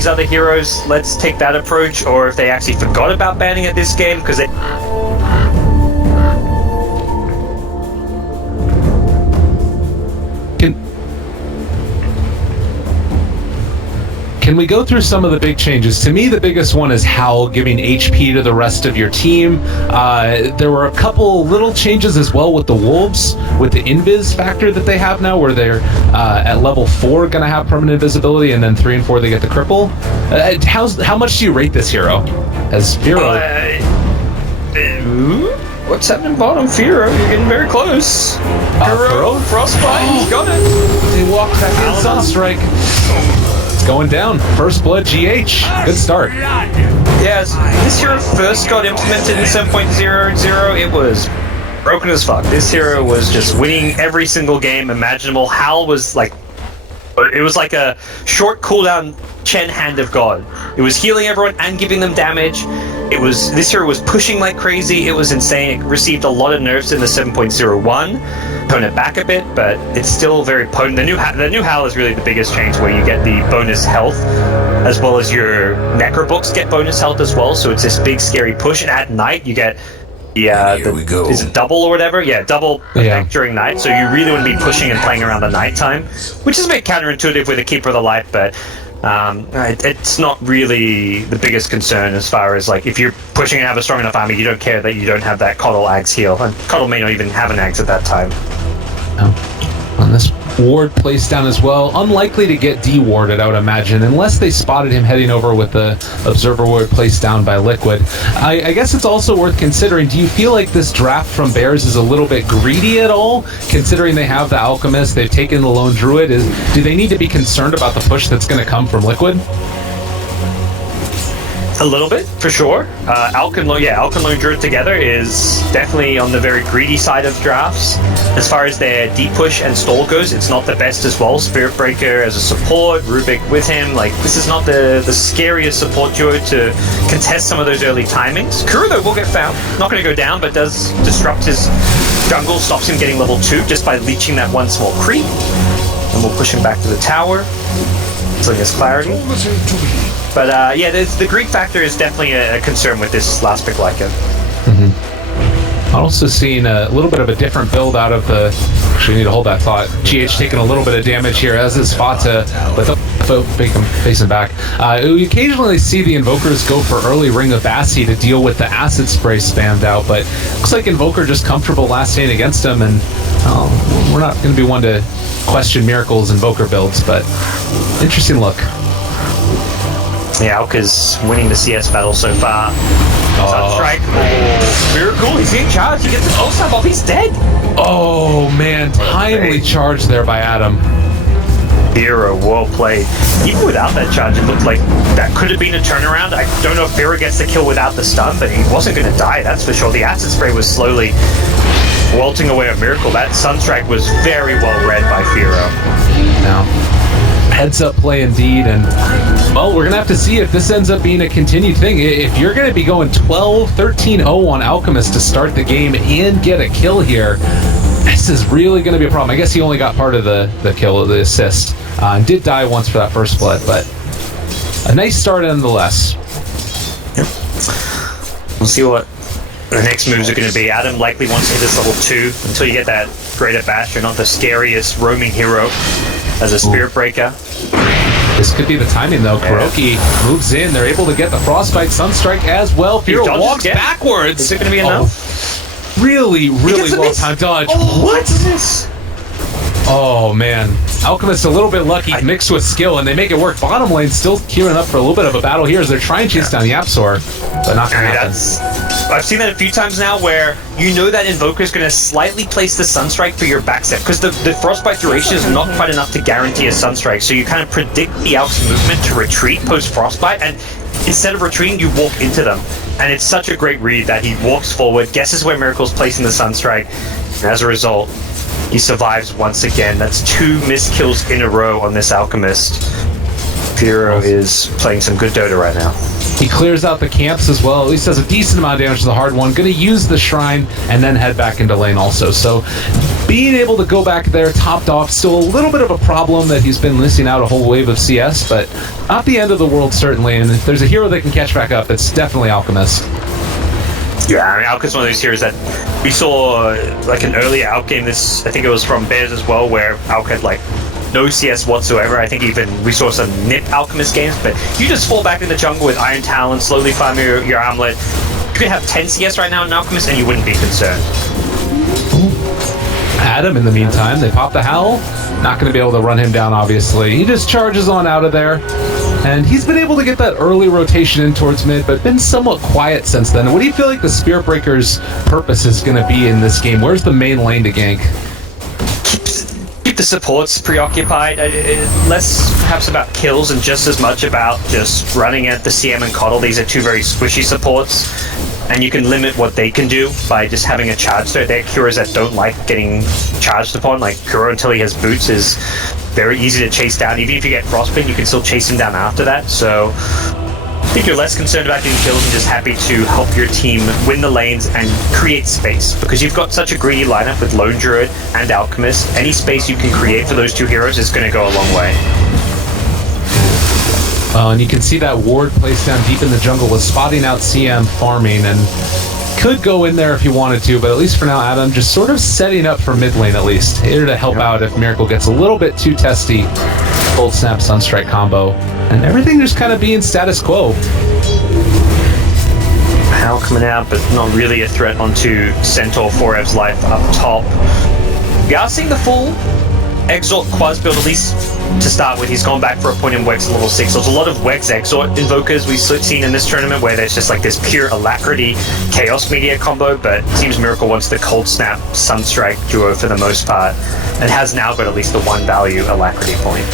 these other heroes, let's take that approach, or if they actually forgot about banning it this game, because they... Can we go through some of the big changes? To me, the biggest one is Howl giving HP to the rest of your team. There were a couple little changes as well with the Wolves, with the Invis factor that they have now, where they're at level 4 going to have permanent invisibility, and then 3 and 4 they get the cripple. How much do you rate this hero as Firo? What's happening bottom? Firo, you're getting very close. Firo, Frostbite, he's got it. They walked back in Sunstrike. Going down. First blood GH. Good start. Yes, this hero first got implemented in 7.00. It was broken as fuck. This hero was just winning every single game imaginable. Howl was like... It was like a short cooldown Chen Hand of God. It was healing everyone and giving them damage. This hero was pushing like crazy. It was insane. It received a lot of nerfs in the 7.01. Tone it back a bit, but it's still very potent. The new Howl is really the biggest change, where you get the bonus health, as well as your Necro books get bonus health as well. So it's this big scary push. And at night you get is it double or whatever? Yeah, double effect during night. So you really want to be pushing and playing around the nighttime, which is a bit counterintuitive with the Keeper of the Light, but it's not really the biggest concern as far as, like, if you're pushing and have a strong enough army, you don't care that you don't have that Coddle Ags heal. And Coddle may not even have an Ags at that time. On this ward placed down as well, unlikely to get de-warded, I would imagine, unless they spotted him heading over with the Observer ward placed down by Liquid. I guess it's also worth considering, do you feel like this draft from Bears is a little bit greedy at all, considering they have the Alchemist, they've taken the Lone Druid? Do they need to be concerned about the push that's going to come from Liquid? A little bit, for sure. Alch and Lone Druid together is definitely on the very greedy side of drafts. As far as their deep push and stall goes, it's not the best as well. Spirit Breaker as a support, Rubik with him, like, this is not the scariest support duo to contest some of those early timings. Kuro, though, will get found. Not going to go down, but does disrupt his jungle, stops him getting level 2 just by leeching that one small creep. And we'll push him back to the tower, so he gets clarity. But the greed factor is definitely a concern with this last pick like it. Also seeing a little bit of a different build out of the... Actually, need to hold that thought. GH taking a little bit of damage here as his spot to let the make him facing back. We occasionally see the Invokers go for early Ring of Bassi to deal with the Acid Spray spammed out, but looks like Invoker just comfortable last stand against him, and we're not going to be one to question Miracle's Invoker builds, but interesting look. Yeah, Alch is winning the CS battle so far. Sunstrike. Oh, Miracle, he's in charge. He gets an ultimate off. He's dead. Oh, man. Timely charge there by Adam. Firo, well played. Even without that charge, it looked like that could have been a turnaround. I don't know if Firo gets the kill without the stun, but he wasn't going to die, that's for sure. The Acid Spray was slowly welting away at Miracle. That Sunstrike was very well read by Firo. Now, heads up play indeed, and well, we're gonna have to see if this ends up being a continued thing. If you're gonna be going 13-0 on Alchemist to start the game and get a kill here, this is really gonna be a problem. I guess he only got part of the kill, the assist, and did die once for that first blood, but a nice start nonetheless. Yep. We'll see what the next moves are going to be. Adam likely wants to hit this level 2 until you get that Greater Bash. You're not the scariest roaming hero as a Spirit Breaker. This could be the timing though. Kuroki moves in. They're able to get the Frostbite Sunstrike as well. Firo walks backwards. Is it going to be enough? Really well timed dodge. Oh, what is this? Oh man, Alchemist a little bit lucky mixed with skill, and they make it work. Bottom lane still queuing up for a little bit of a battle here as they're trying to chase down the Apsor, but not gonna happen. I've seen that a few times now where you know that Invoker is going to slightly place the Sunstrike for your backstep, because the Frostbite duration is not quite enough to guarantee a Sunstrike, so you kind of predict the Alch's movement to retreat post-Frostbite, and instead of retreating, you walk into them. And it's such a great read that he walks forward, guesses where Miracle's placing the Sunstrike, and as a result, he survives once again. That's 2 missed kills in a row on this Alchemist. Firo is playing some good Dota right now. He clears out the camps as well. At least does a decent amount of damage to the hard one. Going to use the Shrine and then head back into lane also. So being able to go back there topped off. Still a little bit of a problem that he's been missing out a whole wave of CS, but not the end of the world, certainly. And if there's a hero that can catch back up, it's definitely Alchemist. Yeah, I mean, Alchemist is one of those heroes that we saw like an earlier Alch game. This, I think it was from Bears as well, where Alch had like no CS whatsoever. I think even we saw some nip Alchemist games, but you just fall back in the jungle with Iron Talon, slowly farm your armlet. You could have 10 CS right now in Alchemist and you wouldn't be concerned. Adam, in the meantime, they pop the Howl. Not going to be able to run him down, obviously. He just charges on out of there. And he's been able to get that early rotation in towards mid, but been somewhat quiet since then. What do you feel like the Spirit Breaker's purpose is going to be in this game? Where's the main lane to gank? Keep the supports preoccupied. Less perhaps about kills and just as much about just running at the CM and Coddle. These are two very squishy supports. And you can limit what they can do by just having a charge. So they're Kuros that don't like getting charged upon. Like Kuro, until he has boots, is very easy to chase down. Even if you get Frostbite, you can still chase him down after that. So I think you're less concerned about getting kills and just happy to help your team win the lanes and create space. Because you've got such a greedy lineup with Lone Druid and Alchemist. Any space you can create for those two heroes is going to go a long way. And you can see that ward placed down deep in the jungle was spotting out CM farming and could go in there if he wanted to, but at least for now, Adam just sort of setting up for mid lane at least. Here to help out if Miracle gets a little bit too testy. Cold Snap, Sunstrike combo, and everything just kind of being status quo. Howl coming out, but not really a threat onto Centaur 4F's life up top. We are seeing the full Exort Quaz build, at least to start with. He's gone back for a point in Wex level 6. There's a lot of Wex Exort Invokers we've seen in this tournament where there's just like this pure Alacrity Chaos Media combo, but it seems Miracle wants the Cold Snap Sunstrike duo for the most part, and has now got at least the one value Alacrity point.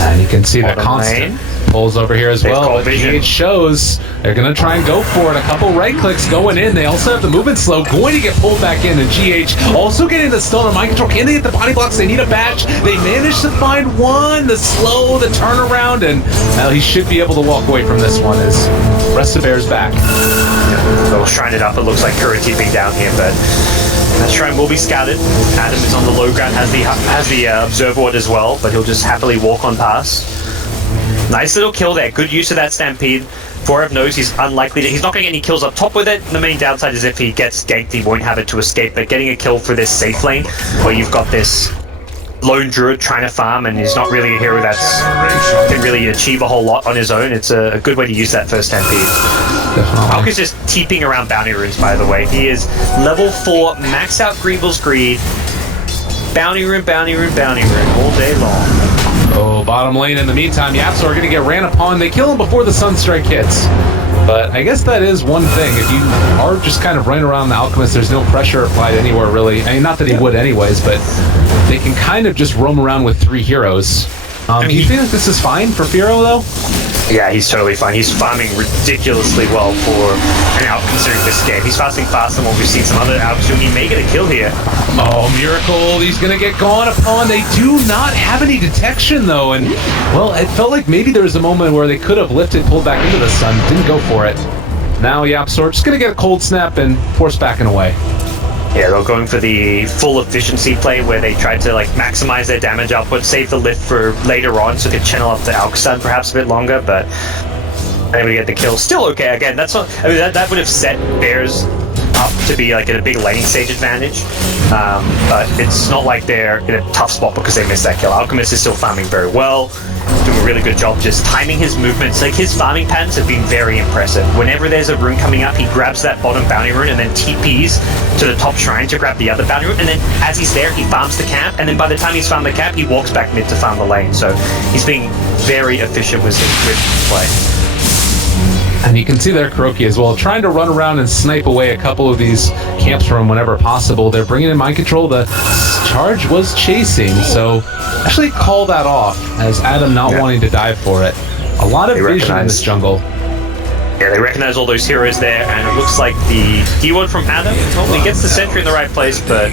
And you can see that constant pulls over here as well. GH shows they're going to try and go for it. A couple right clicks going in. They also have the movement slow, going to get pulled back in. And GH also getting the stun on mind control. Can they get the body blocks? They need a batch. They managed to find one. The slow, the turnaround, and he should be able to walk away from this one as rest of Bear's back. They'll shrine it up. It looks like Kuro TPing down here, but that shrine will be scouted. Adam is on the low ground, has the observer ward as well, but he'll just happily walk on past. Nice little kill there. Good use of that Stampede. 4F knows he's unlikely to... He's not going to get any kills up top with it. The main downside is if he gets ganked, he won't have it to escape. But getting a kill for this safe lane, where you've got this Lone Druid trying to farm, and he's not really a hero that can really achieve a whole lot on his own, it's a good way to use that first Stampede. Alk is just teeping around bounty runes, by the way. He is level 4, max out Greevil's Greed. Bounty rune, bounty rune, bounty rune, all day long. Oh, bottom lane in the meantime, Yapso are going to get ran upon. They kill him before the Sunstrike hits. But I guess that is one thing. If you are just kind of running around the Alchemist, there's no pressure applied anywhere, really. I mean, not that he would anyways, but they can kind of just roam around with 3 heroes. Do you think that this is fine for Firo, though? Yeah, he's totally fine. He's farming ridiculously well for an Alch considering this game. He's fasting faster than what we've seen some other Alchs do. He may get a kill here. Oh, Miracle, he's going to get gone upon. They do not have any detection, though. And, well, it felt like maybe there was a moment where they could have lifted, pulled back into the sun. Didn't go for it. Now Yapsor just going to get a cold snap and force backing away. Yeah, they're going for the full efficiency play where they tried to like maximize their damage output, save the lift for later on so they could channel up the Alch stun perhaps a bit longer, but able to get the kill. Still okay, again, that's not, I mean, that would have set Bears up to be like at a big laning stage advantage, but it's not like they're in a tough spot because they missed that kill. Alchemist is still farming very well, doing a really good job just timing his movements. Like his farming patterns have been very impressive. Whenever there's a rune coming up, he grabs that bottom bounty rune and then TPs to the top shrine to grab the other bounty rune, and then as he's there, he farms the camp, and then by the time he's farmed the camp, he walks back mid to farm the lane. So he's being very efficient with his play. And you can see there Kuroki as well, trying to run around and snipe away a couple of these camps from him whenever possible. They're bringing in mind control. The charge was chasing, so actually call that off as Adam not wanting to dive for it. A lot of vision in this jungle. Yeah, they recognize all those heroes there, and it looks like the keyword from Adam, well, he gets the sentry in the right place, but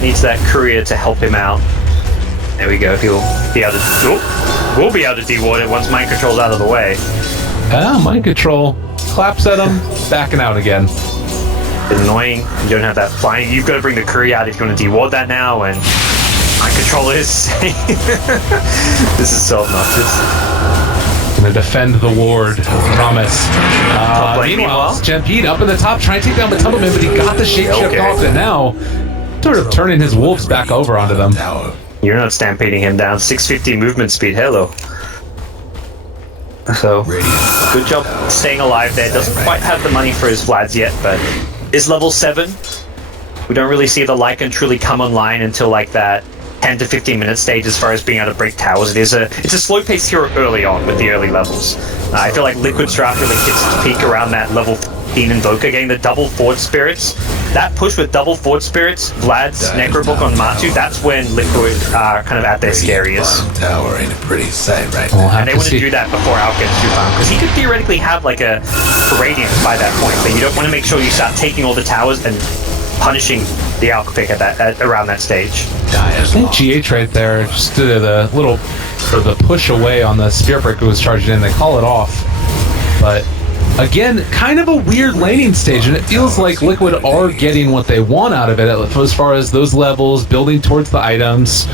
needs that courier to help him out. There we go, he'll be able to, we'll be able to de-ward it once mind control's out of the way. Mind control claps at him, backing out again. Annoying. You don't have that flying. You've got to bring the Curry out if you want to deward that now, and my control is... This is so obnoxious. Gonna defend the ward, promise. Meanwhile, Stampede up in the top, trying to take down the Tumbleman, but he got the shapeshift off, and now sort of turning his wolves back over onto them. You're not stampeding him down. 650 movement speed, hello. So, good job staying alive there. Doesn't quite have the money for his Vlads yet, but is level 7. We don't really see the Lycan truly come online until like that 10 to 15 minute stage as far as being able to break towers. It's a slow-paced hero early on with the early levels. I feel like Liquid's draft really hits its peak around that level 15 Invoker, getting the double Forward Spirits. That push with double Forward Spirits, Vlad's Necrobook on Matu, that's when Liquid are kind of at their scariest. Tower ain't a pretty sight, right? And they want to do that before Alk gets too far, because he could theoretically have like a Radiant by that point, but you don't want to make sure you start taking all the towers and punishing the Alk pick at around that stage. I think GH right there just did the little, or the push away on the Spirit Breaker who was charging in. They call it off, but again, kind of a weird laning stage, and it feels like Liquid are getting what they want out of it as far as those levels, building towards the items.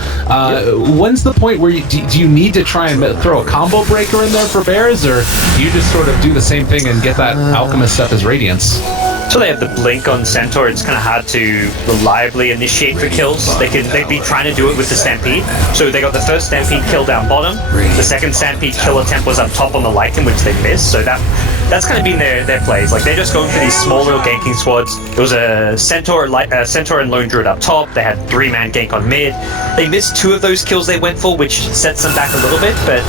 When's the point where do you need to try and throw a combo breaker in there for Bears, or do you just sort of do the same thing and get that Alchemist stuff as Radiance? So they have the blink on Centaur. It's kind of hard to reliably initiate for kills. They'd be trying to do it with the Stampede. So they got the first Stampede kill down bottom. The second Stampede kill attempt was up top on the Lycan, which they missed. So that's kind of been their plays. Like, they're just going for these small little ganking squads. There was a Centaur and Lone Druid up top. They had 3-man gank on mid. They missed 2 of those kills they went for, which sets them back a little bit, but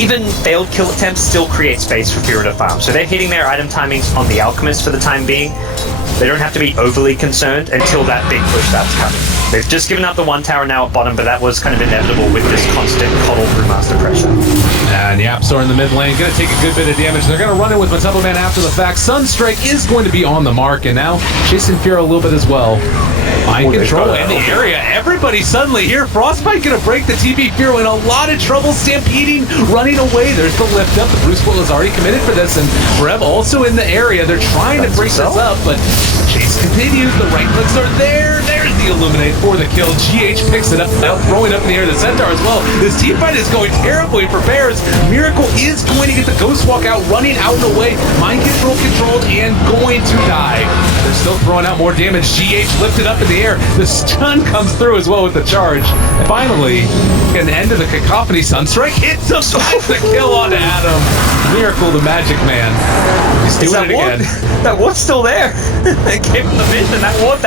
even failed kill attempts still create space for Fira to farm. So they're hitting their item timings on the Alchemist for the time being. They don't have to be overly concerned until that big push starts coming. They've just given up the 1 tower now at bottom, but that was kind of inevitable with this constant coddle through master pressure. And Yapsor in the mid lane, going to take a good bit of damage. They're going to run it with Matumbleman after the fact. Sunstrike is going to be on the mark, and now chasing Fira a little bit as well. Mind control in the area. Everybody suddenly here. Frostbite going to break the TP. Fira in a lot of trouble, stampeding, running away. There's the lift up. The Bruce Will is already committed for this, and Rev also in the area. They're trying to break this up, but chase continues. The right clicks are there. There's the Illuminate for the kill. GH picks it up, now throwing up in the air the Centaur as well. This team fight is going terribly for Bears. Miracle is going to get the Ghost Walk out, running out and away. Mind control controlled and going to die. They're still throwing out more damage. GH lifted up in the air. The stun comes through as well with the charge. Finally, an end of the cacophony. Sunstrike hits him. The kill on Adam. Miracle, the Magic Man. He's doing it again. That ward's still there. They gave him the vision. That ward,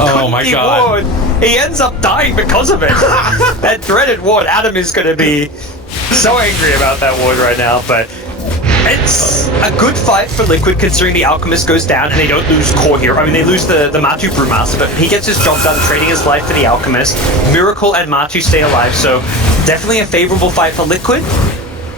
oh my god. Ward, he ends up dying because of it. That dreaded ward. Adam is going to be so angry about that ward right now, but it's a good fight for Liquid considering the Alchemist goes down and they don't lose core hero. I mean, they lose the Matu Brewmaster, but he gets his job done trading his life for the Alchemist. Miracle and Matu stay alive, so definitely a favorable fight for Liquid.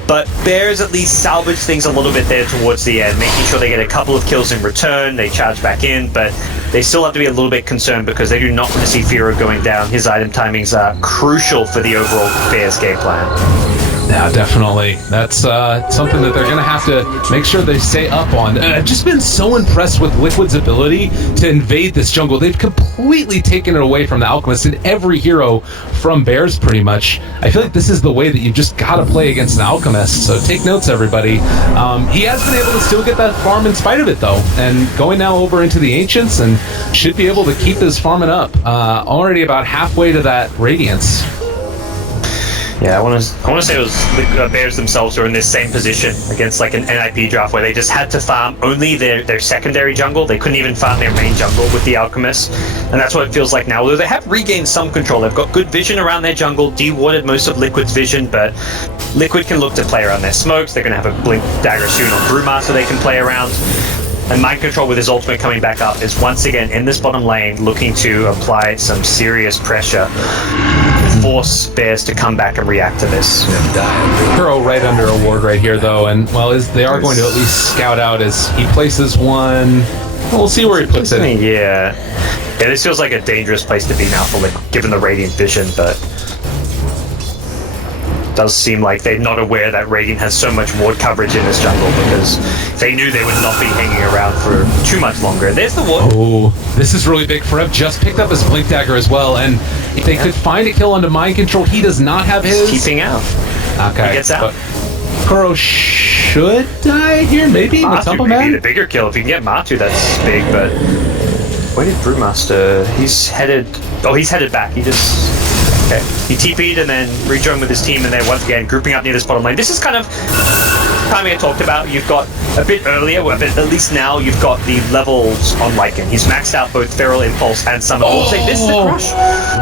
But Bears at least salvage things a little bit there towards the end, making sure they get a couple of kills in return, they charge back in, but they still have to be a little bit concerned because they do not want to see Firo going down. His item timings are crucial for the overall Bears game plan. Yeah, definitely. That's something that they're going to have to make sure they stay up on. I've just been so impressed with Liquid's ability to invade this jungle. They've completely taken it away from the Alchemist and every hero from Bears, pretty much. I feel like this is the way that you've just got to play against an Alchemist, so take notes, everybody. He has been able to still get that farm in spite of it, though, and going now over into the Ancients and should be able to keep this farming up. Already about halfway to that Radiance. Yeah, I want to say it was the Bears themselves were in this same position against like an NIP draft where they just had to farm only their secondary jungle. They couldn't even farm their main jungle with the Alchemist, and that's what it feels like now. Although they have regained some control, they've got good vision around their jungle, de-warded most of Liquid's vision, but Liquid can look to play around their smokes. They're going to have a Blink Dagger soon on Brewmaster they can play around. And Mind Control with his ultimate coming back up is once again in this bottom lane looking to apply some serious pressure. Force Bears to come back and react to this. Throw right under a ward right here, though, and well, they are going to at least scout out as he places one. We'll see where he puts it. Yeah, this feels like a dangerous place to be now for Liquid, given the Radiant Vision, but does seem like they're not aware that Radiant has so much ward coverage in this jungle, because they knew they would not be hanging around for too much longer. There's the ward. Oh, this is really big. Forev just picked up his Blink Dagger as well, and if they could find a kill onto Mind Control, he does not have his. Keeping out. Okay. He gets out. Kuro should die here, maybe? Matu may be the bigger kill. If you can get Matu, that's big, but... Where did Brewmaster... He's headed back. He just... Okay. He TP'd and then rejoined with his team, and then once again grouping up near this bottom lane. This is kind of timing I talked about. You've got a bit earlier, but at least now you've got the levels on Lycan. He's maxed out both Feral Impulse and Summon. Oh, they missed the crush.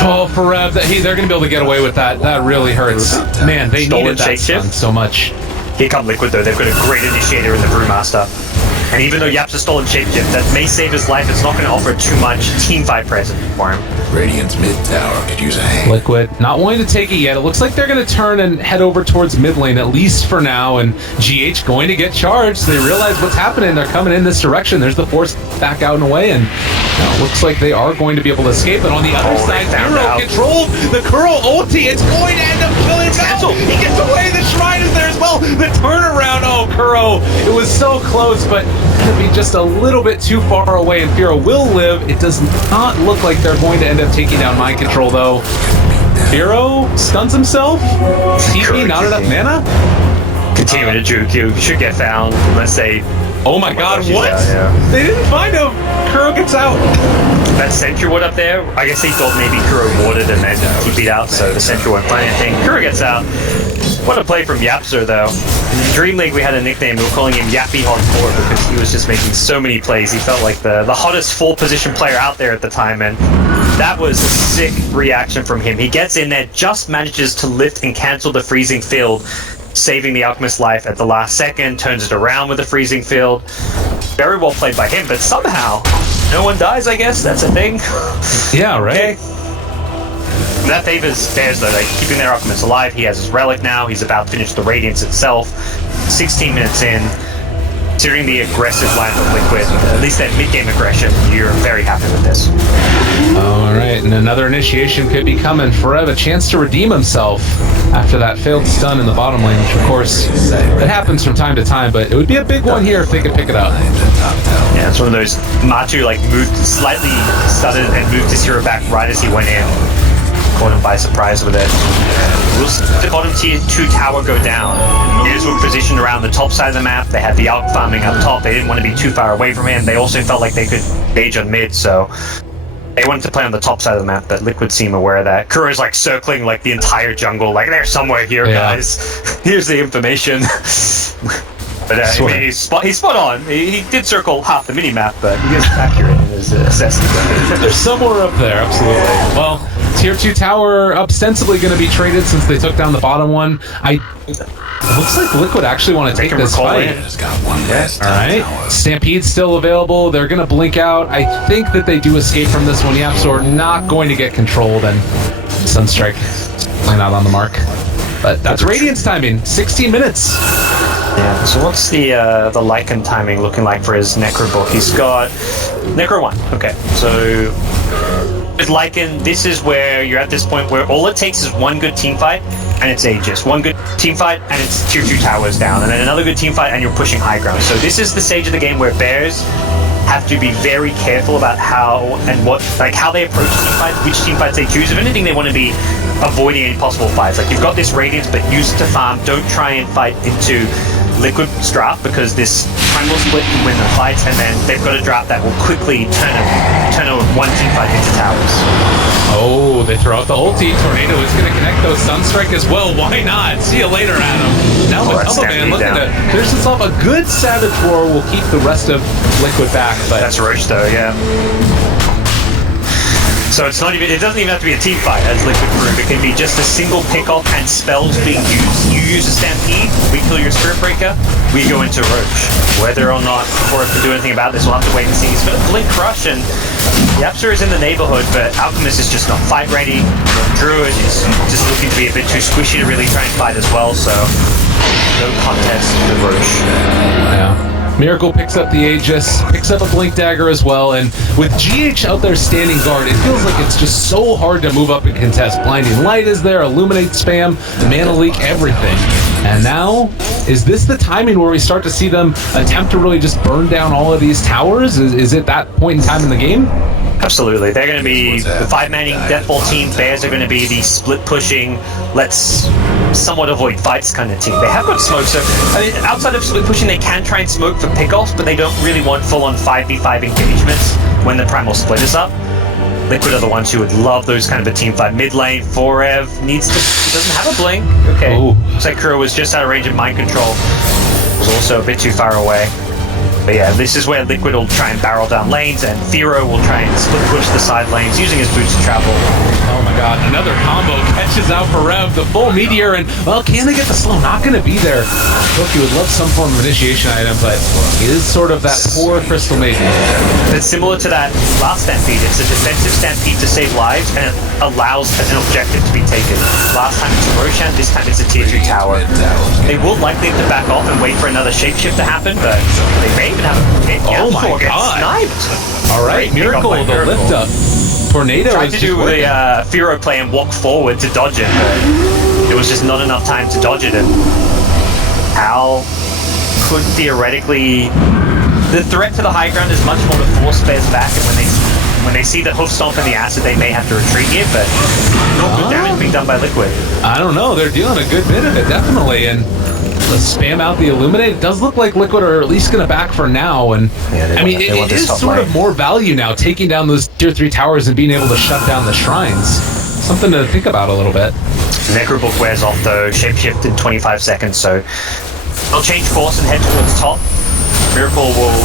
Oh, Forev, they're going to be able to get away with that. That really hurts. Man, they needed that stun so much. Here come Liquid though. They've got a great initiator in the Brewmaster. And even though Yap's a stolen shapeshift, that may save his life, it's not going to offer too much teamfight present for him. Radiant's mid tower could use a hand. Liquid not wanting to take it yet. It looks like they're going to turn and head over towards mid lane, at least for now, and GH going to get charged. They realize what's happening. They're coming in this direction. There's the force back out and away, and now it looks like they are going to be able to escape. And on the other side, Hero controlled the Kuro ulti. It's going to end up killing him. He gets away. The shrine is there as well. The turnaround. Oh, Kuro. It was so close, but going to be just a little bit too far away, and Firo will live. It does not look like they're going to end up taking down Mind Control, though. Firo stuns himself. TP, not enough mana. Continuing to juke. You should get found unless they... Oh my god, what? They didn't find him. Kuro gets out. That sentry ward up there, I guess he thought maybe Kuro warded and then TP'd out, so the sentry won't play anything. Kuro gets out. What a play from Yapster, though. In Dream League, we had a nickname. We were calling him Yappy Hot 4 because he was just making so many plays. He felt like the hottest full-position player out there at the time, and that was a sick reaction from him. He gets in there, just manages to lift and cancel the freezing field, saving the Alchemist's life at the last second, turns it around with the freezing field. Very well played by him, but somehow no one dies, I guess. That's a thing. Yeah, right. Okay. That favors Bears, though. They're keeping their Alchemist alive. He has his Relic now. He's about to finish the Radiance itself. 16 minutes in. Considering the aggressive line of Liquid, at least that mid-game aggression, you're very happy with this. All right, and another initiation could be coming. Forev, a chance to redeem himself after that failed stun in the bottom lane, which, of course, it happens from time to time, but it would be a big one here if they could pick it up. Yeah, it's one of those... Matu, moved slightly, stunned and moved his hero back right as he went in. Caught him by surprise with it. We'll see the bottom tier 2 tower go down. Bears were positioned around the top side of the map. They had the Alch farming up top. They didn't want to be too far away from him. They also felt like they could engage on mid, so they wanted to play on the top side of the map, but Liquid seem aware of that. Kuro's circling the entire jungle, they're somewhere here, guys. Here's the information. But he's spot on. He did circle half the mini-map, but he is accurate in his assessment. They're somewhere up there, absolutely. Well, Tier 2 tower ostensibly going to be traded since they took down the bottom one. It looks like Liquid actually want to take this fight. Alright, Stampede's still available. They're going to blink out. I think that they do escape from this one. Yep, so we're not going to get controlled, and Sunstrike playing out on the mark. But that's Radiant's timing, 16 minutes. Yeah, so what's the Lycan timing looking like for his Necro book? He's got Necro 1. Okay, so with Lycan, this is where you're at this point where all it takes is one good team fight and it's Aegis. One good team fight and it's tier 2 towers down, and then another good team fight and you're pushing high ground. So this is the stage of the game where Bears have to be very careful about how they approach team fights, which team fights they choose. If anything, they want to be avoiding any possible fights. You've got this Radiance, but use it to farm. Don't try and fight into Liquid's draft, because this Primal Split can win the fights, and then they've got a draft that will quickly turn a one team fight into towers. Oh, they throw out the ulti. Tornado is going to connect those. Sunstrike as well. Why not? See you later, Adam. Now with Man looking to finish this off. A good Savage Roar will keep the rest of Liquid back. But that's Roche, though, yeah. So it doesn't even have to be a team fight as Liquid Groove. It can be just a single pick-off and spells being used. You use a Stampede, we kill your Spirit Breaker, we go into Roche. Whether or not Korok can do anything about this, we'll have to wait and see. He's got a Blink Crush, and Yapster is in the neighborhood, but Alchemist is just not fight ready. Druid is just looking to be a bit too squishy to really try and fight as well, so no contest with Roche. Yeah. Miracle picks up the Aegis, picks up a Blink Dagger as well, and with GH out there standing guard, it feels like it's just so hard to move up and contest. Blinding Light is there, Illuminate spam, Mana Leak, everything. And now, is this the timing where we start to see them attempt to really just burn down all of these towers? Is it that point in time in the game? Absolutely. They're going to be the 5-manning Deathball team. Bears are going to be the split-pushing, let's somewhat avoid fights kind of team. They have got smoke, so I mean, outside of split-pushing, they can try and smoke for pickoffs, but they don't really want full-on 5v5 engagements when the Primal Split is up. Liquid are the ones who would love those kind of a team fight. Mid lane, Forev doesn't have a blink. Okay. Ooh. Looks like Kuro was just out of range of mind control. Was also a bit too far away. But yeah, this is where Liquid will try and barrel down lanes, and Firo will try and split push the side lanes using his boots to travel. Oh my god, another combo catches out for Rev, the full meteor, and well, can they get the slow? Not going to be there. Look, you would love some form of initiation item, but he is sort of that poor Crystal Maiden. It's similar to that last Stampede. It's a defensive Stampede to save lives, and it allows an objective to be taken. Last time it's a Roshan, this time it's a tier 2 tower. They will likely have to back off and wait for another shapeshift to happen, but they may even have a oh my god! Sniped. All right, Miracle, the lift up. Tornado tried to do the Firo play and walk forward to dodge it, but it was just not enough time to dodge it. And Al could theoretically, the threat to the high ground is much more to force Bears back, and when they see the hoof stomp and the acid, they may have to retreat here, but no good damage being done by Liquid. I don't know, they're dealing a good bit of it, definitely, and let's spam out the Illuminate. It does look like Liquid are at least going to back for now, and yeah, I mean, it is sort of more value now, taking down those tier 3 towers and being able to shut down the shrines. Something to think about a little bit. Necrobook wears off though, shapeshift in 25 seconds, so they'll change course and head towards top. Miracle will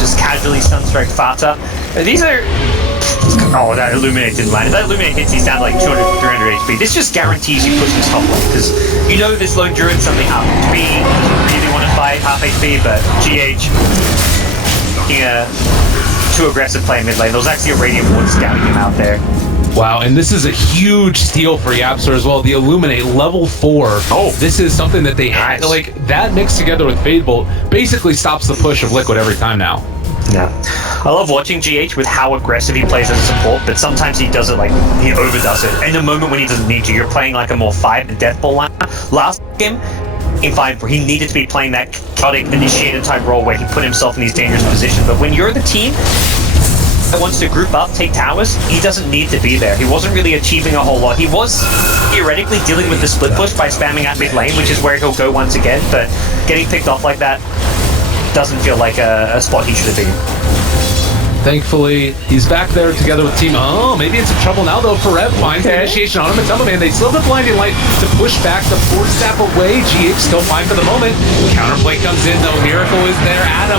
just casually Sunstrike Fata. These are... Oh, that Illuminate didn't land. If that Illuminate hits, he's down to like 200, 300 HP. This just guarantees you push this top lane, because you know this lone druid suddenly half HP, doesn't really want to fight half HP, but GH making a too aggressive play mid lane. There was actually a Radiant Ward scouting him out there. Wow, and this is a huge steal for YapzOr as well. The Illuminate level 4. Oh, this is something that they had. Like, that mixed together with Fade Bolt basically stops the push of Liquid every time now. Yeah. I love watching GH with how aggressive he plays as a support, but sometimes he does it like, he overdoes it. In a moment when he doesn't need to, you're playing like a more 5 and Deathball line. Last game, in 5, he needed to be playing that chaotic initiator type role where he put himself in these dangerous positions. But when you're the team that wants to group up, take towers, he doesn't need to be there. He wasn't really achieving a whole lot. He was theoretically dealing with the split push by spamming at mid lane, which is where he'll go once again, but getting picked off like that doesn't feel like a spot he should have been. Thankfully, he's back there together with Team. Oh, maybe it's in trouble now, though. Forev finds the initiation on him. And man, they still have the Blinding Light to push back the 4-step away. GH still fine for the moment. Counterplay comes in, though. Miracle is there. Adam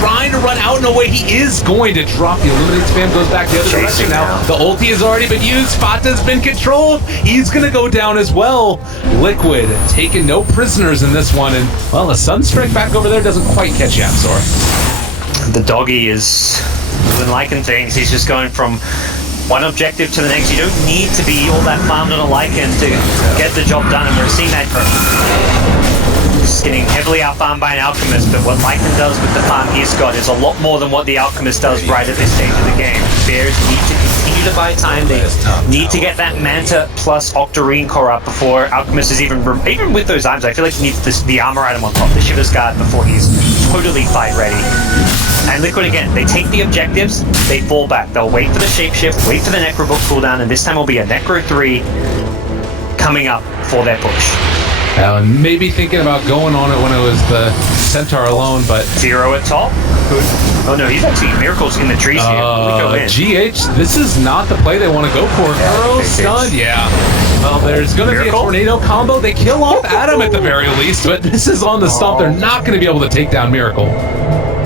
trying to run out. No way, he is going to drop. The Illuminate spam goes back the other direction now. The ulti has already been used. Fata's been controlled. He's going to go down as well. Liquid taking no prisoners in this one. And, well, the Sunstrike back over there doesn't quite catch YapzOr. The doggy is doing Lycan things. He's just going from one objective to the next. You don't need to be all that farmed on a Lycan to get the job done, and we're seeing that just getting heavily out-farmed by an Alchemist, but what Lycan does with the farm he's got is a lot more than what the Alchemist does right at this stage of the game. Bears need to continue to buy time. They need to get that Manta plus Octarine core up before Alchemist is even with those items. I feel like he needs the armor item on top, the Shiver's Guard, before he's totally fight ready. And Liquid again, they take the objectives, they fall back. They'll wait for the shapeshift, wait for the Necrobook cooldown, and this time will be a Necro 3 coming up for their push. Maybe thinking about going on it when it was the Centaur alone, but... Zero at top? Oh no, he's actually Miracle's in the trees here. GH, this is not the play they want to go for. Kuro stunned, yeah. Well, there's going to be a tornado combo. They kill off Adam at the very least, but this is on the stomp. They're not going to be able to take down Miracle.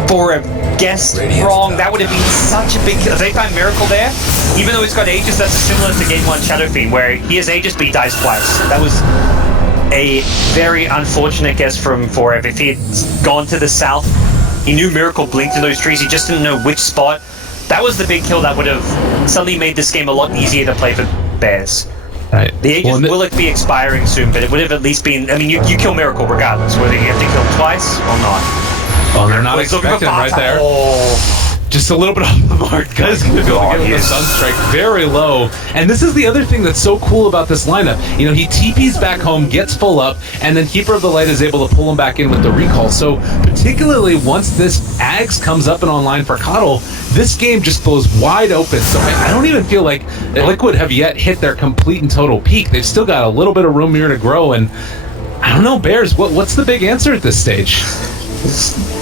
For a guess wrong, that would have been such a big kill. If they find Miracle there, even though he's got Aegis, that's similar to Game 1 Shadow Fiend, where he has Aegis but he dies twice. That was a very unfortunate guess from Forev. If he had gone to the south, he knew Miracle blinked in those trees, he just didn't know which spot. That was the big kill that would have suddenly made this game a lot easier to play for Bears. Right. The Aegis will be expiring soon, but it would have at least been... I mean, you kill Miracle regardless, whether you have to kill twice or not. Oh, they're not expecting right there. Just a little bit off the mark. Guy's going to be able to get with the Sunstrike very low. And this is the other thing that's so cool about this lineup. You know, he TPs back home, gets full up, and then Keeper of the Light is able to pull him back in with the recall. So particularly once this Ags comes up and online for Coddle, this game just goes wide open. So I don't even feel like Liquid have yet hit their complete and total peak. They've still got a little bit of room here to grow. And I don't know, Bears, what's the big answer at this stage?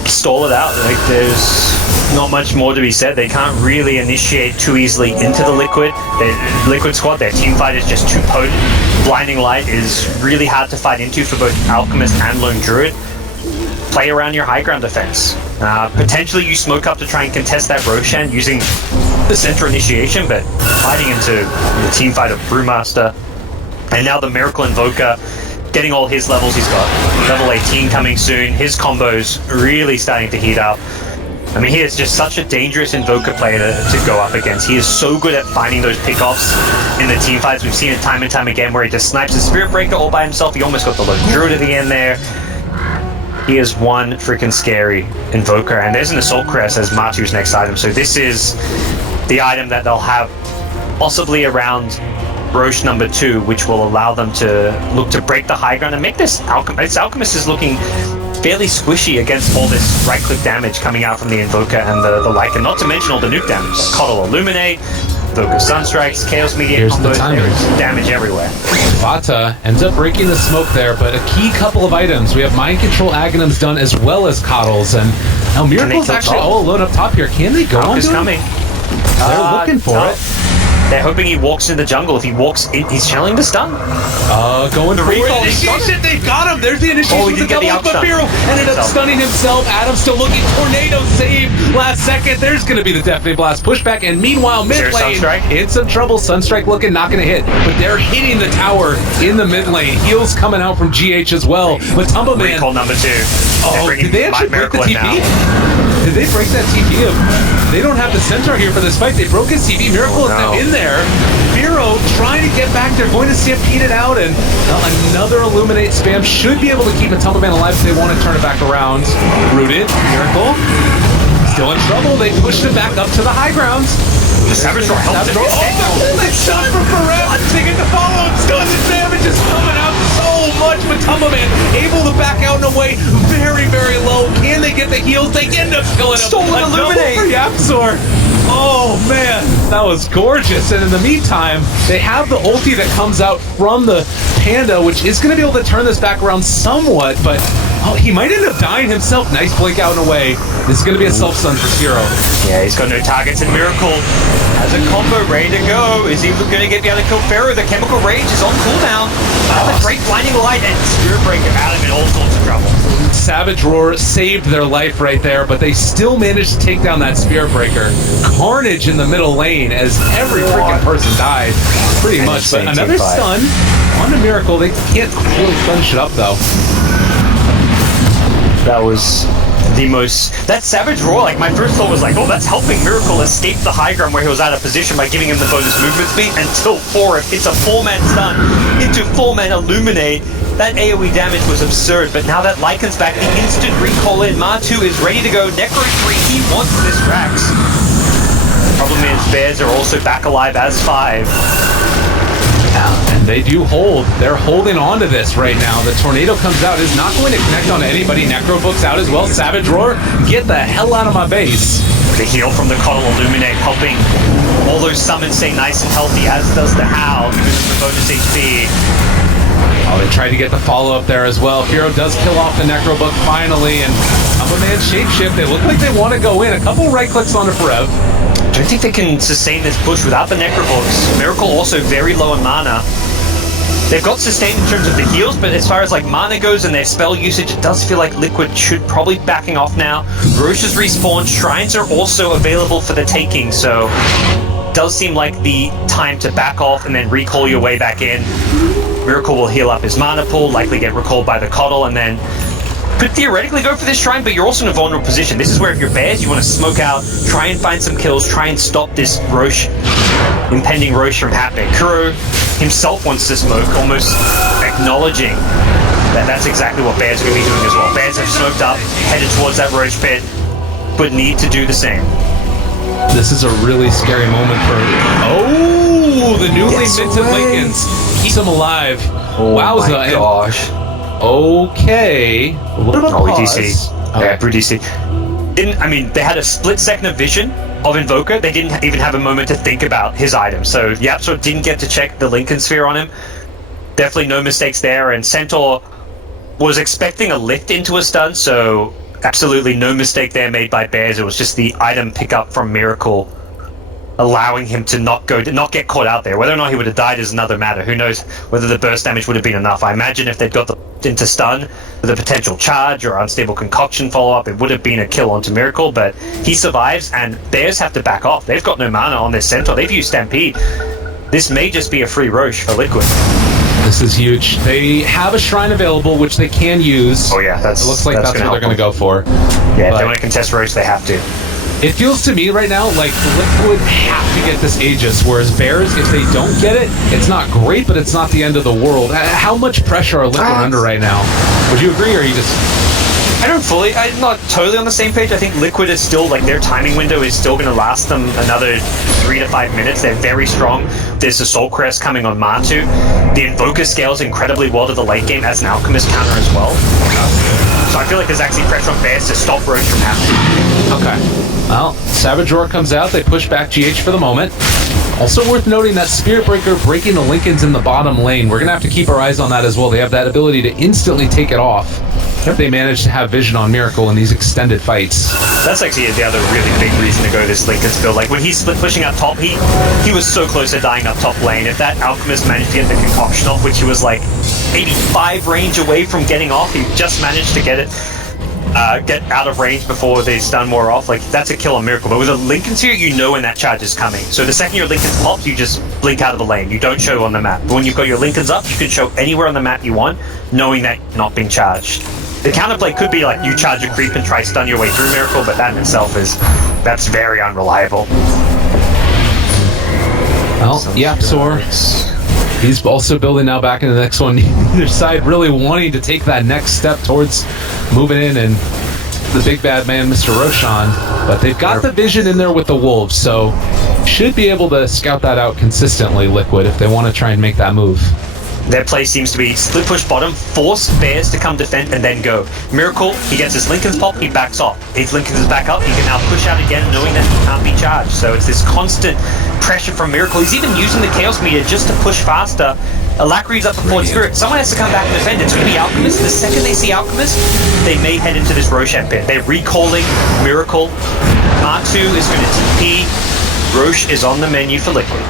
Stall it out. Like, there's not much more to be said. They can't really initiate too easily into the Liquid squad. Their team fight is just too potent. Blinding Light is really hard to fight into for both Alchemist and Lone Druid. Play around your high ground defense. Potentially you smoke up to try and contest that Roshan using the center initiation, but fighting into the team fight of Brewmaster. And now the Miracle Invoker getting all his levels. He's got level 18 coming soon. His combos really starting to heat up. I mean, he is just such a dangerous Invoker player to go up against. He is so good at finding those pickoffs in the team fights. We've seen it time and time again where he just snipes a Spirit Breaker all by himself. He almost got the Lone Druid at the end there. He is one freaking scary Invoker. And there's an Assault Crest as Matu's next item. So this is the item that they'll have possibly around Roche number 2, which will allow them to look to break the high ground and make this Alchemist. Alchemist is looking fairly squishy against all this right-click damage coming out from the Invoker and the like, and not to mention all the nuke damage. Coddle Illuminate, Invoker Sunstrikes, Chaos Media combos, there's damage everywhere. Vata ends up breaking the smoke there, but a key couple of items. We have Mind Control Aghanims done as well as Coddles, and now Miracle's actually all alone up top here. Can they go on to coming. They're looking for it. They're hoping he walks in the jungle. If he walks in, he's channeling the stun. Going the for recall. Initiation. They got him. There's the initiation. He didn't get the outstun. Firo ended up stunning himself. Adam's still looking. Tornado save last second. There's going to be the Deafening Blast pushback. And meanwhile, mid lane in some trouble. Sunstrike looking, not going to hit. But they're hitting the tower in the mid lane. Heals coming out from GH as well. Matumba Man. Recall number 2. Oh, did they actually break the TP? Did they break that TP? They don't have the Centaur here for this fight. They broke his TP. Miracle is now in there. Firo trying to get back. They're going to stampede it out, and another Illuminate spam should be able to keep Matumba Man alive if they want to turn it back around. Rooted. Miracle. Still in trouble. They pushed it back up to the high ground. The Savage Roar helps him. They stun for forever. They get the follow-up stun. The damage is coming out so much. Matumba Man able to back out in a way very, very low. Can they get the heals? They end up killing him. Stolen Illuminate. For Yapzor. Oh man, that was gorgeous. And in the meantime, they have the ulti that comes out from the Panda, which is going to be able to turn this back around somewhat, but he might end up dying himself. Nice blink out and away. This is going to be a self-stun for Zero. Yeah, he's got no targets, and Miracle has a combo ready to go. Is he going to get the other kill? Pharaoh, the Chemical Rage is on cooldown. Another great Blinding Light, and Spirit Breaker out of in all sorts of trouble. Savage Roar saved their life right there, but they still managed to take down that Spirit Breaker. Carnage in the middle lane as every freaking person died, pretty much. But another stun on the Miracle. They can't really stun shit up though. That was the most... That Savage Roar, like, my first thought was like, oh, that's helping Miracle escape the high ground where he was out of position by giving him the bonus movement speed, until 4. If it's a 4-man stun into 4-man Illuminate, that AoE damage was absurd. But now that Lycan's back, the instant recall in. Matu is ready to go. Necro 3, he wants this Rax. Problem is, Bears are also back alive as 5. And they do hold. They're holding on to this right now. The Tornado comes out, is not going to connect on anybody. Necro Book's out as well. Savage Roar, get the hell out of my base. The heal from the Coddle Illuminate helping all those summons stay nice and healthy, as does the Howl, giving them the bonus HP. Oh, they tried to get the follow-up there as well. Firo does kill off the Necro Book finally, and Matumba Man shapeshift. They look like they want to go in. A couple right clicks on it for Rev. I don't think they can sustain this push without the Necrobooks. Miracle also very low in mana. They've got sustained in terms of the heals, but as far as like mana goes and their spell usage, it does feel like Liquid should probably be backing off now. Roche's respawned. Shrines are also available for the taking, so it does seem like the time to back off and then recall your way back in. Miracle will heal up his mana pool, likely get recalled by the Coddle, and then could theoretically go for this shrine, but you're also in a vulnerable position. This is where if you're Bears, you want to smoke out, try and find some kills, try and stop this Roche, impending Roche from happening. Kuro himself wants to smoke, almost acknowledging That's exactly what Bears are going to be doing as well. Bears have smoked up, headed towards that Roach pit, but need to do the same. This is a really scary moment for... Oh, the newly minted Lincolns. Keeps him alive. Oh Wowza. my gosh. Okay. A little bit of pause. DC. Yeah, Brew DC. They had a split second of vision of Invoker. They didn't even have a moment to think about his item. So Yapzor didn't get to check the Lincoln Sphere on him. Definitely no mistakes there. And Centaur was expecting a lift into a stun, so absolutely no mistake there made by Bears. It was just the item pickup from Miracle allowing him to not get caught out there. Whether or not he would have died is another matter. Who knows whether the burst damage would have been enough. I imagine if they'd got the into stun with a potential charge or unstable concoction follow-up, it would have been a kill onto Miracle, but he survives, and Bears have to back off. They've got no mana on their Centaur. They've used Stampede. This may just be a free Roche for Liquid. This is huge. They have a shrine available, which they can use. Oh yeah, it looks like that's what they're going to go for. Yeah, if they want to contest Roche, they have to. It feels to me right now like Liquid have to get this Aegis, whereas Bears, if they don't get it, it's not great, but it's not the end of the world. How much pressure are Liquid under right now? Would you agree, or are you just... I'm not totally on the same page. I think Liquid is still, their timing window is still going to last them another 3 to 5 minutes. They're very strong. There's a Soul Crest coming on Matu. The Invoker scales incredibly well to the late game as an Alchemist counter as well. So I feel like there's actually pressure on Bears to stop Roche from happening. Okay. Well, Savage Roar comes out. They push back GH for the moment. Also worth noting that Spirit Breaker breaking the Lincolns in the bottom lane. We're going to have to keep our eyes on that as well. They have that ability to instantly take it off if they manage to have vision on Miracle in these extended fights. That's actually the other really big reason to go this Lincoln's build. When he's split pushing up top, he was so close to dying up top lane. If that Alchemist managed to get the concoction off, which he was 85 range away from getting off, he just managed to get out of range before the stun wore off. That's a kill on Miracle. But with a Lincoln Sphere, you know when that charge is coming. So the second your Lincoln's popped, you just blink out of the lane. You don't show on the map. But when you've got your Lincolns up, you can show anywhere on the map you want, knowing that you're not being charged. The counterplay could be you charge a creep and try stun your way through Miracle, but that in itself that's very unreliable. Well, Yapzor, he's also building now back into the next one. Either side really wanting to take that next step towards moving in and the big bad man, Mr. Roshan. But they've got the vision in there with the Wolves, so should be able to scout that out consistently, Liquid, if they want to try and make that move. Their play seems to be split push bottom, force Bears to come defend, and then go. Miracle, he gets his Lincoln's pop, he backs off. If Lincoln's is back up, he can now push out again, knowing that he can't be charged. So it's this constant pressure from Miracle. He's even using the Chaos Meter just to push faster. Alacri's up for Forward Spirit. Someone has to come back and defend. It's going to be Alchemist. The second they see Alchemist, they may head into this Roshan pit. They're recalling Miracle. Matu is going to TP. Roche is on the menu for Liquid.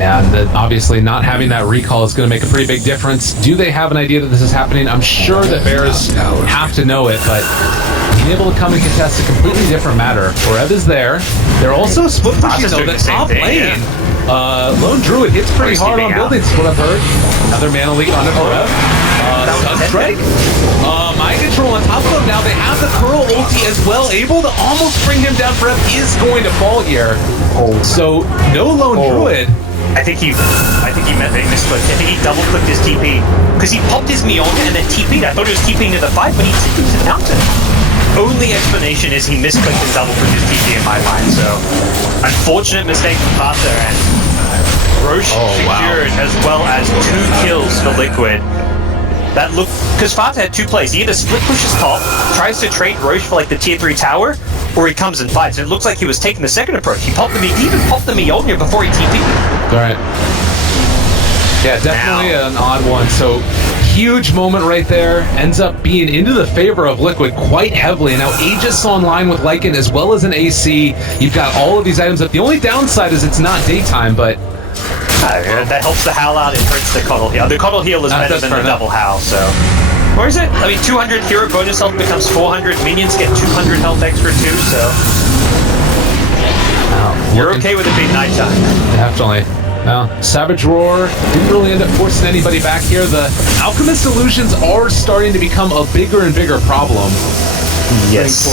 And obviously not having that recall is going to make a pretty big difference. Do they have an idea that this is happening? I'm sure that Bears have to know it, but being able to come and contest a completely different matter. Forev is there. They're also split pushing though. The top lane. Lone Druid hits pretty hard on buildings, what I've heard. Another mana leak onto Forev. Sunstrike. Mind control on top of him. Now they have the curl ulti as well, able to almost bring him down. Forev is going to fall here. So no Lone Druid. I think he misclicked. I think he double clicked his TP because he popped his Mjolnir and then TP'd. I thought he was TPing to the fight, but he TP'd to the mountain. Only explanation is he misclicked and double clicked his TP in my mind. So unfortunate mistake from Pata, and Roche secured as well as 2 kills for Liquid. That look, because Fata had 2 plays. He either split pushes top, tries to trade Roche for the tier 3 tower, or he comes and fights. And it looks like he was taking the second approach. He even popped the Mjolnir before he TP'd. All right. Yeah, definitely an odd one. So huge moment right there. Ends up being into the favor of Liquid quite heavily. Now Aegis online with Lycan as well as an AC. You've got all of these items up. The only downside is it's not daytime, but that helps the Howl out. It hurts the Cuddle Heal. The Cuddle Heal is better than the double Howl, so... Or is it? 200 hero bonus health becomes 400. Minions get 200 health extra too, so... You're okay with it being nighttime. Definitely. Well, Savage Roar didn't really end up forcing anybody back here. The Alchemist illusions are starting to become a bigger and bigger problem. Yes.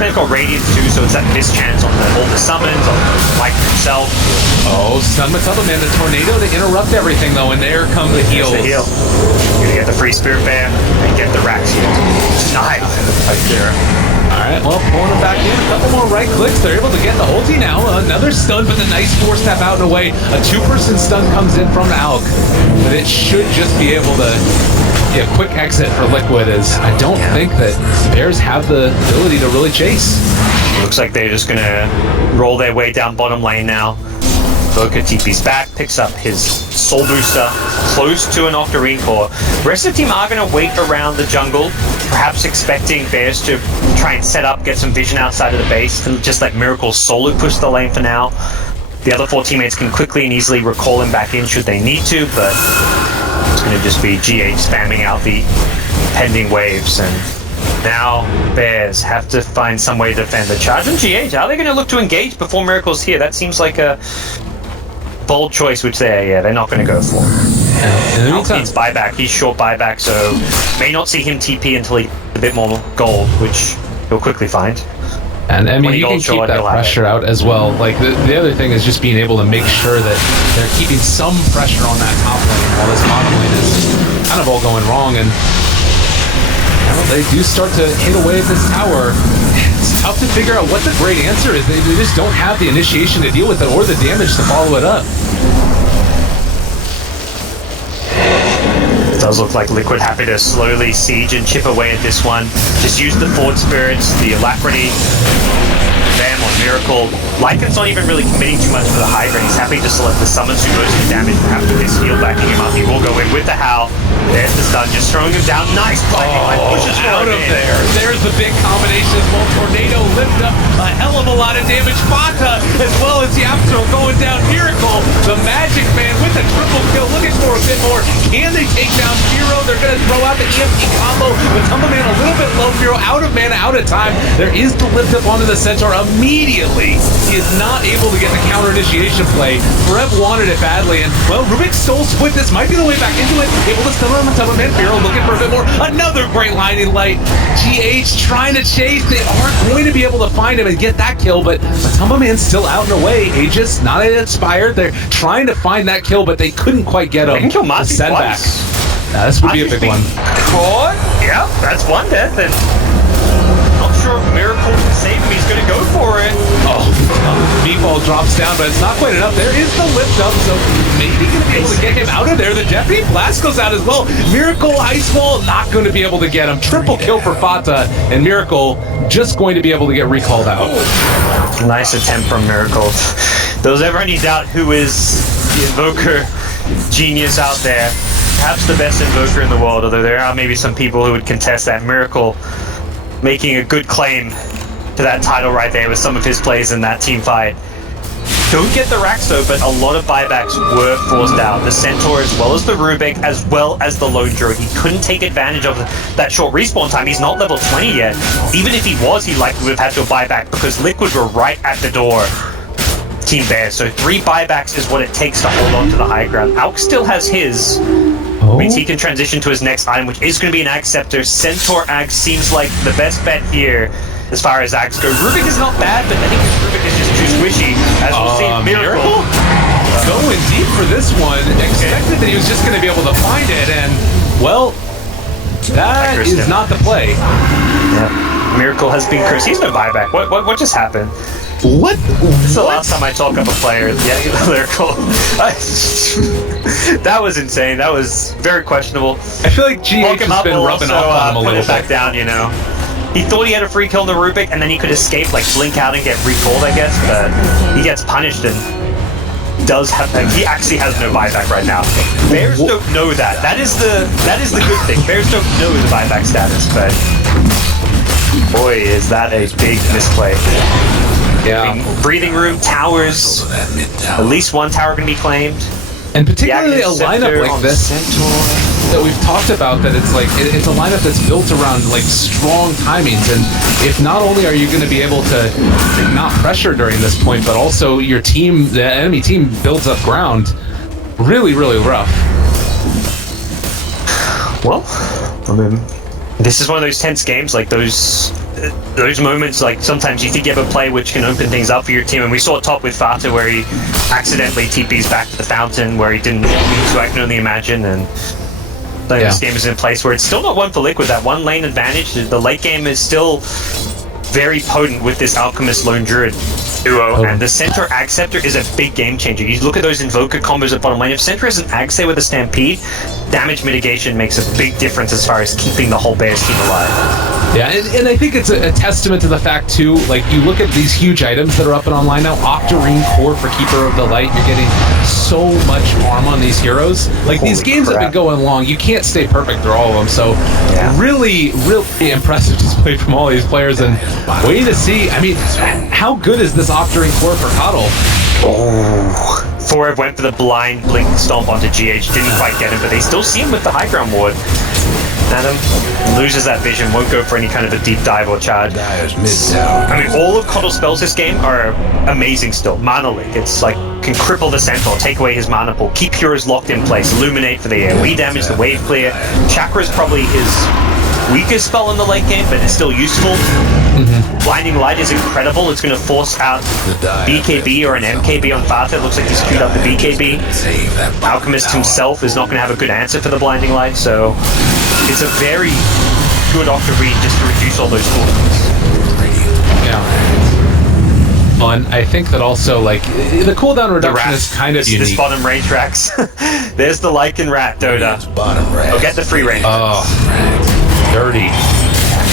They've got Radiance too, so it's that mischance on all the summons, on Mike himself. Oh, Stun Matubba Man, the tornado to interrupt everything though, and there come the heals. The heal. You're gonna get the free Spirit Bear and get the Rax here. Nice. Right there. Alright, well, pulling him back in. A couple more right clicks. They're able to get the ulti now. Another stun, but the nice 4-step out and away. A 2-person stun comes in from Alk. But it should just be able to get a quick exit for Liquid, as I don't think that Bears have the ability to really chase. Looks like they're just gonna roll their way down bottom lane now. Invoker TP's back, picks up his Soul Booster, close to an Octarine Core. The rest of the team are going to wait around the jungle, perhaps expecting Bears to try and set up, get some vision outside of the base, and just let Miracle solo push the lane for now. The other 4 teammates can quickly and easily recall him back in should they need to, but it's going to just be GH spamming out the pending waves, and now Bears have to find some way to defend the charge. And GH, are they going to look to engage before Miracle's here? That seems like a bold choice, which they're not going to go for. Alpine's buyback, he's short buyback, so may not see him TP until he gets a bit more gold, which he'll quickly find. And I mean, you can keep that pressure out as well. Like, the other thing is just being able to make sure that they're keeping some pressure on that top lane while this bottom lane is kind of all going wrong. And well, they do start to hit away at this tower. It's tough to figure out what the great answer is. They just don't have the initiation to deal with it or the damage to follow it up. It does look like Liquid happy to slowly siege and chip away at this one. Just use the Forward Spirits, the Alacrity, Bam on Miracle. Lycan's not even really committing too much for the high ground. He's happy to select the summons who goes to damage, perhaps with his heal backing him up. He will go in with the Howl. There's the stun, just throwing him down. Nice blinding line, pushes out of there. There's the big combination as well. Tornado lift up a hell of a lot of damage. Fata as well as Yaptro going down. Miracle, the Magic Man with a triple kill, looking for a bit more. Can they take down Firo? They're going to throw out the EMP combo. But Man a little bit low. Firo out of mana, out of time. There is the lift up onto the Centaur immediately. He is not able to get the counter initiation play. Rev wanted it badly, and well, Rubik Soul Split. This might be the way back into it. Able to stun on Man. Firo looking for a bit more. Another great lining light. GH trying to chase. They aren't going to be able to find him and get that kill, but Man's still out and away. Aegis not inspired. They're trying to find that kill, but they couldn't quite get him. They can kill Mati back. This would be a big one. Caught? Yeah, that's one death, and not sure if Miracle can save him. He's going to go for it. Oh, Meatball drops down, but it's not quite enough. There is the lift up, so maybe going to be able to get him out of there. The Deputy Blast goes out as well. Miracle Ice Wall not going to be able to get him. Triple kill for Fata, and Miracle just going to be able to get recalled out. Nice attempt from Miracle. If there was ever any doubt who is the Invoker genius out there, perhaps the best Invoker in the world, although there are maybe some people who would contest that. Miracle making a good claim to that title right there with some of his plays in that team fight. Don't get the Rax though, but a lot of buybacks were forced out. The Centaur as well as the Rubik as well as the Lone Druid. He couldn't take advantage of that short respawn time. He's not level 20 yet. Even if he was, he likely would have had to buy back because Liquid were right at the door. Team Bears. So 3 buybacks is what it takes to hold on to the high ground. Alk still has his. Means he can transition to his next item, which is going to be an Ag Scepter. Centaur Ag seems like the best bet here as far as Ags go. Rubik is not bad, but I think Rubik is just too squishy. As we'll see, Miracle going deep for this one. Expected that he was just going to be able to find it, and well, that is not the play. Yeah. Miracle has been cursed. He's no buyback. What just happened? What? This is the last time I talk up a player. Yeah, Lyrical. That was insane. That was very questionable. I feel like GH has been rubbing off on him a little bit. Back down, you know. He thought he had a free kill on the Rubik, and then he could escape, like blink out and get recalled, I guess. But he gets punished and does have. He actually has no buyback right now. Bears don't know that. That is the good thing. Bears don't know the buyback status, but boy, is that a big misplay. Yeah. Breathing room, towers. At least one tower can be claimed. And particularly a lineup like this that we've talked about, that it's like it's a lineup that's built around like strong timings, and if not only are you going to be able to not pressure during this point, but also your team, the enemy team, builds up ground. Really, really rough. Well, I mean, This is one of those tense games, like those moments, like sometimes you think you have a play which can open things up for your team, and we saw top with Fata where he accidentally TPs back to the fountain where he didn't mean to, I can only imagine, and this game is in a place where it's still not one for Liquid. That one lane advantage, the late game is still very potent with this Alchemist Lone Druid duo, and the Centaur Ag Scepter is a big game changer. You look at those Invoker combos at bottom lane. If Centaur has an Ag Scepter with a Stampede, damage mitigation makes a big difference as far as keeping the whole Bears team alive. Yeah, and I think it's a testament to the fact, too, like, you look at these huge items that are up and online now, Octarine Core for Keeper of the Light, you're getting so much farm on these heroes. Like, these games have been going long, you can't stay perfect through all of them, so really, really impressive display from all these players, and waiting to see, I mean, how good is this Octarine Core for Coddle? Oh, Forev went for the blind blink stomp onto GH, didn't quite get him, but they still see him with the high ground ward. Adam loses that vision, won't go for any kind of a deep dive or charge. I mean, all of Coddle's spells this game are amazing still. Mana Leak, it's like, can cripple the Centaur, take away his mana pool, keep heroes locked in place, illuminate for the air, we damage the wave clear. Chakra is probably his weakest spell in the late game, but it's still useful. Blinding Light is incredible. It's going to force out BKB or an MKB on Fata. It looks like he's queued up the BKB. Alchemist himself is not going to have a good answer for the Blinding Light, so it's a very good Octarine just to reduce all those cooldowns. Yeah. Well, and I think that also, like, the cooldown reduction is kind of unique. This bottom range Rax. There's the Lycan Rat, Dota. Oh, get the free range. Oh, dirty.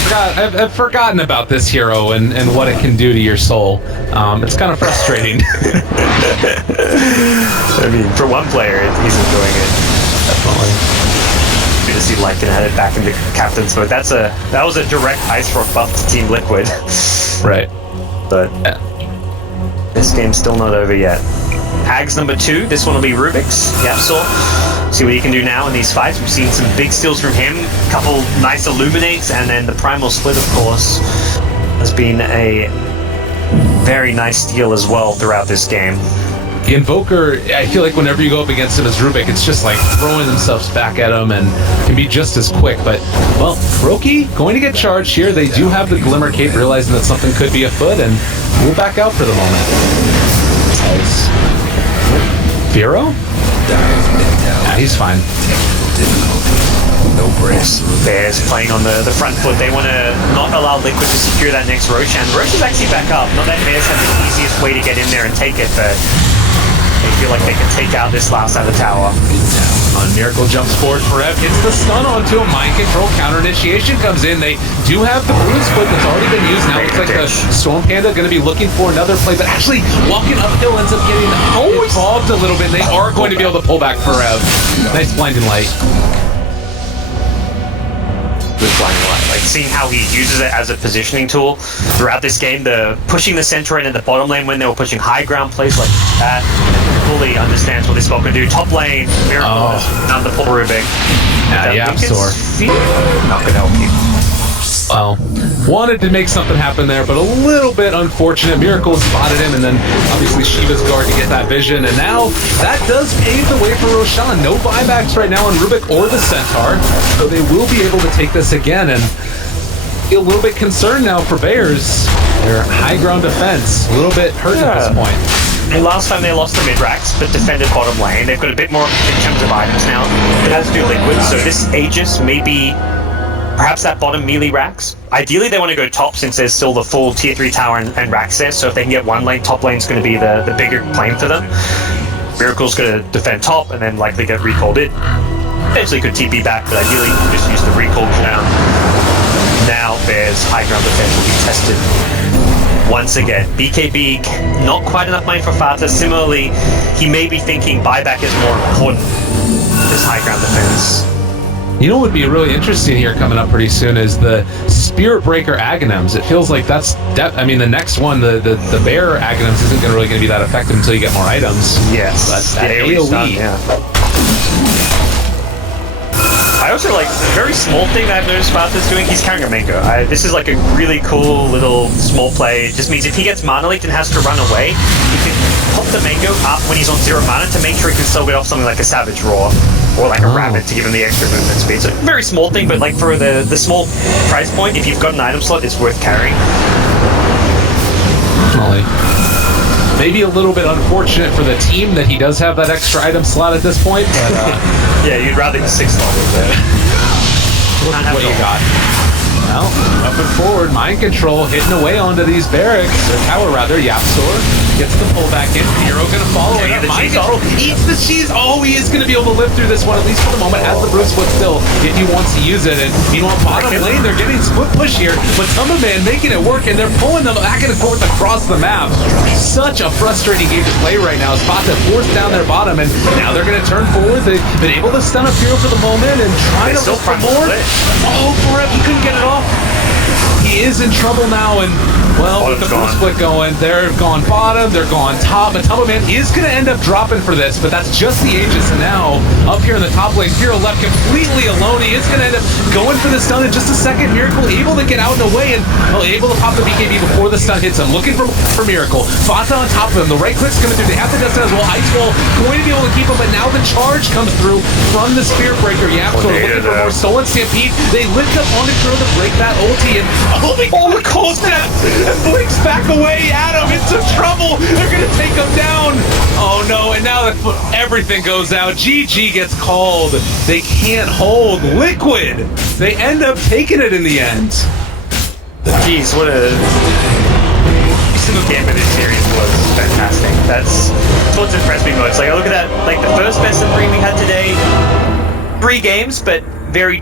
I've forgotten about this hero and what it can do to your soul. It's kind of frustrating. I mean, for one player, he's enjoying it. Definitely. Good to see Lycan headed back into captain's mode. That was a direct Ice Rock buff to Team Liquid. Right. But this game's still not over yet. Hags number 2. This one will be Rubik's. Yapsaw. See what he can do now in these fights. We've seen some big steals from him, a couple nice Illuminates, and then the Primal Split, of course, has been a very nice steal as well throughout this game. The Invoker, I feel like whenever you go up against him as Rubik, it's just like throwing themselves back at him and can be just as quick. But, well, Roki going to get charged here. They do have the Glimmer Cape, realizing that something could be afoot, and we'll back out for the moment. Nice. Firo? Yeah, he's fine. No breaks. Bears playing on the front foot. They want to not allow Liquid to secure that next Roshan. Rosh is actually back up. Not that Bears have the easiest way to get in there and take it, but they feel like they can take out this last side of the tower. On Miracle jumps forward for Ev, hits the stun onto him. Mind control, counter initiation comes in. They do have the blue split that's already been used. Now looks like the Storm Panda going to be looking for another play, but actually walking uphill ends up getting involved a little bit. They are going to be able to pull back for Ev. Nice blinding light. Good blinding light. Like seeing how he uses it as a positioning tool throughout this game. The pushing the center in the bottom lane when they were pushing high ground plays like that. Fully understands what this spell can do. Top lane, Miracle down the pull Rubik. Yeah, Absol. Not gonna help you. Well, wanted to make something happen there, but a little bit unfortunate. Miracle spotted him, and then obviously Shiva's guard to get that vision, and now that does pave the way for Roshan. No buybacks right now on Rubik or the Centaur, so they will be able to take this again, and be a little bit concerned now for Bears. Their high ground defense, a little bit hurt at this point. And last time they lost the mid-racks, but defended bottom lane. They've got a bit more in terms of items now. It has to do Liquid, so this Aegis may be perhaps that bottom melee racks. Ideally, they want to go top since there's still the full tier 3 tower and racks there, so if they can get one lane, top lane's going to be the bigger claim for them. Miracle's going to defend top and then likely get recalled it. Potentially could TP back, but ideally just use the recall down. Now Bears' high ground defense will be tested once again. BKB, not quite enough money for Fata. Similarly, he may be thinking buyback is more important than this high ground defense. You know what would be really interesting here coming up pretty soon is the Spirit Breaker Aghanims. It feels like that's, I mean, the next one, the Bear Aghanims isn't really going to be that effective until you get more items. Yes. But that AoE. I also, like, a very small thing that I've noticed Sparta's doing, he's carrying a mango. This is like a really cool little small play. It just means if he gets mana leaked and has to run away, he can pop the mango up when he's on 0 mana to make sure he can still get off something like a Savage Roar or like a Rabbit to give him the extra movement speed. So, very small thing, but like for the small price point, if you've got an item slot, it's worth carrying. Definitely. Maybe a little bit unfortunate for the team that he does have that extra item slot at this point, but yeah, you'd rather just 6 levels there. Look at what you got. Well, up and forward, mind control, hitting away onto these barracks, or tower rather, Yapsor gets the pull back in, Hero gonna follow it up, mind control, eats the cheese, oh, he is gonna be able to live through this one, at least for the moment, has the Bruce Foot still, if he wants to use it, and meanwhile, bottom lane, they're getting split push here, but Summer Man making it work, and they're pulling them back and forth across the map. Such a frustrating game to play right now, Sparta forced down their bottom, and now they're gonna turn forward, they've been able to stun up Hero for the moment, and try to look for more. Oh, Brett, he couldn't get it off. He is in trouble now, and well, with the blue split going, they're gone bottom, they're gone top, but Tumble Man is going to end up dropping for this, but that's just the Aegis, and now, up here in the top lane, Hero left completely alone, he is going to end up going for the stun in just a second, Miracle able to get out and away, and able to pop the BKB before the stun hits him, looking for Miracle, Fata on top of him, the right click's coming through, they have the Dustin as well, Ice Wall going to be able to keep him, but now the charge comes through from the Spear Breaker, Yapsor looking for more Stolen Stampede, they lift up onto Hero to break that ulti, and the cold snap and blinks back away. Adam into trouble. They're gonna take him down. Oh no! And now that everything goes out, GG gets called. They can't hold Liquid. They end up taking it in the end. Jeez, what a every single game of this series was fantastic. That's what's impressed me most. Like I look at that, like the first best of 3 we had today. 3 games, but very